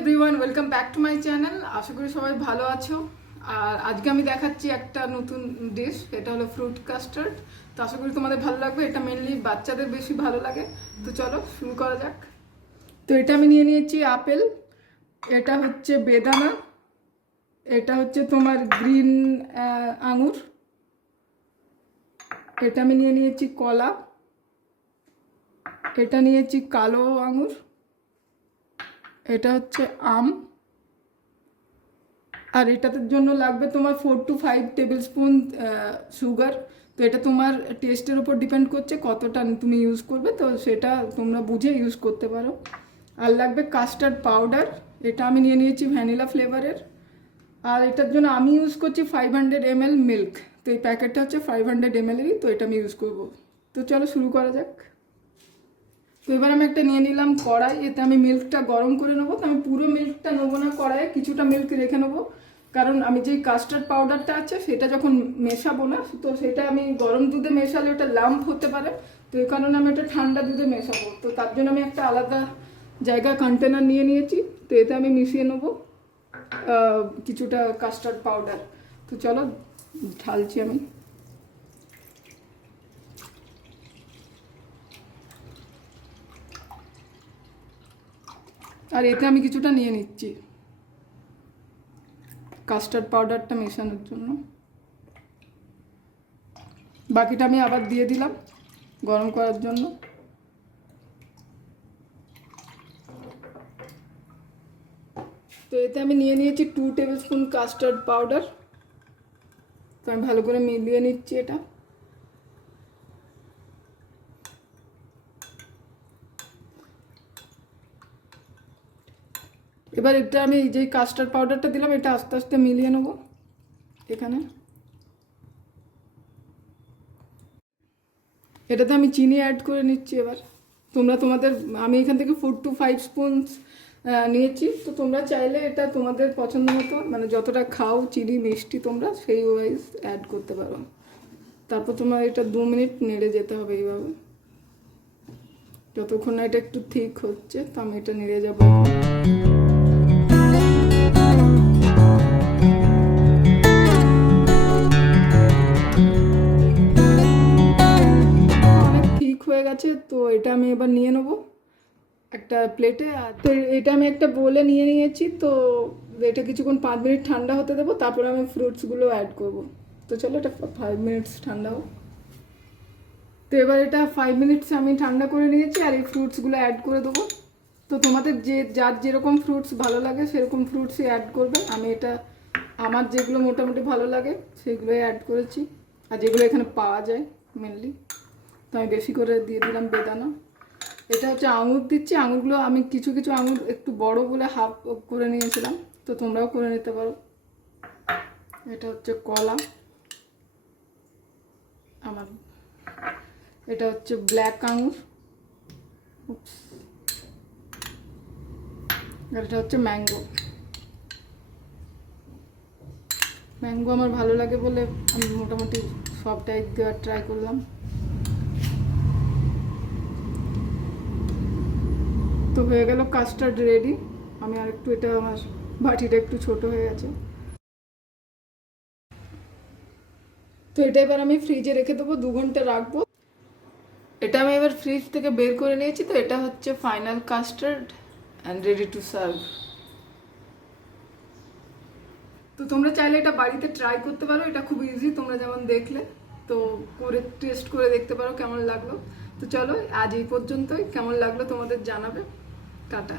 Everyone, welcome back to my channel. আশা করি সবাই ভালো আছো। আর আজকে আমি দেখাচ্ছি একটা নতুন ডিশ, এটা হলো ফ্রুট কাস্টার্ড। তো আশা করি তোমাদের ভালো লাগবে। এটা মেনলি বাচ্চাদের বেশি ভালো লাগে। তো চলো শুরু করা যাক। তো এটা আমি নিয়ে নিয়েছি আপেল, এটা হচ্ছে বেদানা, এটা হচ্ছে তোমার গ্রিন আঙুর, এটা আমি নিয়ে নিয়েছি কলা, এটা নিয়েছি কালো আঙুর, এটা হচ্ছে আম, আর এটার জন্য লাগবে তোমার 4 to 5 টেবিল স্পুন সুগার। তো এটা তোমার টেস্টের উপর ডিপেন্ড করছে কতটা তুমি ইউজ করবে, তো সেটা তোমরা বুঝে ইউজ করতে পারো। আর লাগবে কাস্টার্ড পাউডার, এটা আমি নিয়ে নিয়েছি ভ্যানিলা ফ্লেভারের। আর এটার জন্য আমি ইউজ করছি 500 ml মিল্ক। তো এই প্যাকেটটা হচ্ছে 500 ml-এরই, তো এটা আমি ইউজ করবো। তো চলো শুরু করা যাক। তো এবার আমি একটা নিয়ে নিলাম কড়াই, এতে আমি মিল্কটা গরম করে নেবো। তো আমি পুরো মিল্কটা নেবো না, কড়াইয়ে কিছুটা মিল্ক রেখে নেবো, কারণ আমি যেই কাস্টার্ড পাউডারটা আছে সেটা যখন মেশাবো না, তো সেটা আমি গরম দুধে মেশালে ওটা লাম্প হতে পারে। তো এই কারণে আমি এটা ঠান্ডা দুধে মেশাবো। তো তার জন্য আমি একটা আলাদা জায়গা কন্টেনার নিয়ে নিয়েছি। তো এতে আমি মিশিয়ে নেবো কিছুটা কাস্টার্ড পাউডার। তো চলো ঢালছি আমি। আর এতে আমি কিছুটা নিয়ে নিচ্ছি কাস্টার্ড পাউডারটা মেশানোর জন্য। বাকিটা আমি আবার দিয়ে দিলাম গরম করার জন্য। তো এতে আমি নিয়ে নিয়েছি 2 টেবিল স্পুন কাস্টার্ড পাউডার। তো আমি ভালো করে মিলিয়ে নিচ্ছি এটা। এবার এটা আমি যেই কাস্টার্ড পাউডারটা দিলাম এটা আস্তে আস্তে মিলিয়ে নেবো এখানে। এটাতে আমি চিনি অ্যাড করে নিচ্ছি। এবার তোমরা তোমাদের, আমি এখান থেকে 4 to 5 স্পুনস নিয়েছি। তো তোমরা চাইলে এটা তোমাদের পছন্দ মতো, মানে যতটা খাও চিনি মিষ্টি তোমরা সেই ওয়াইজ অ্যাড করতে পারো। তারপর তোমার এটা 2 মিনিট নেড়ে যেতে হবে এইভাবে, যতক্ষণ না এটা একটু ঠিক হচ্ছে। তো আমি এটা নেড়ে যাবো। অনেক ঠিক হয়ে গেছে। তো এটা আমি এবার নিয়ে নেবো একটা প্লেটে। আর তো এটা আমি একটা বোলে নিয়ে নিয়েছি। তো এটা কিছুক্ষণ 5 মিনিট ঠান্ডা হতে দেবো, তারপরে আমি ফ্রুটসগুলো অ্যাড করব। তো চলো এটা 5 মিনিটস ঠান্ডা হোক। তো এবার এটা 5 মিনিটস আমি ঠান্ডা করে নিয়েছি, আর এই ফ্রুটসগুলো অ্যাড করে দেবো। তো তোমাদের যার যেরকম ফ্রুটস ভালো লাগে সেরকম ফ্রুটসই অ্যাড করবে। আমি এটা আমার যেগুলো মোটামুটি ভালো লাগে সেগুলোই অ্যাড করেছি, আর যেগুলো এখানে পাওয়া যায় মেনলি। তো আমি বেশি করে দিয়ে দিলাম বেদানা। এটা হচ্ছে আঙুর দিচ্ছি। আঙুরগুলো আমি কিছু কিছু আঙুর একটু বড় বলে হাফ করে নিয়েছিলাম, তো তোমরাও করে নিতে পারো। এটা হচ্ছে কলা আমার, এটা হচ্ছে ব্ল্যাক আঙুর, আর এটা হচ্ছে ম্যাঙ্গো। ম্যাঙ্গো আমার ভালো লাগে বলে আমি মোটামুটি সবটাই দেওয়ার ট্রাই করলাম। তো হয়ে গেল কাস্টার্ড রেডি। আমি আর একটু, এটা আমার বাটিটা একটু ছোট হয়ে গেছে। তো এটা এবার আমি ফ্রিজে রেখে দেবো, 2 ঘন্টা রাখবো। এটা আমি এবার ফ্রিজ থেকে বের করে নিয়েছি। তো এটা হচ্ছে final custard and ready to serve. তো তোমরা চাইলে এটা বাড়িতে ট্রাই করতে পারো, এটা খুব ইজি তোমরা যেমন দেখলে। তো করে টেস্ট করে দেখতে পারো কেমন লাগলো। তো চলো আজ এই পর্যন্তই। কেমন লাগলো তোমাদের জানাবে। টাটা।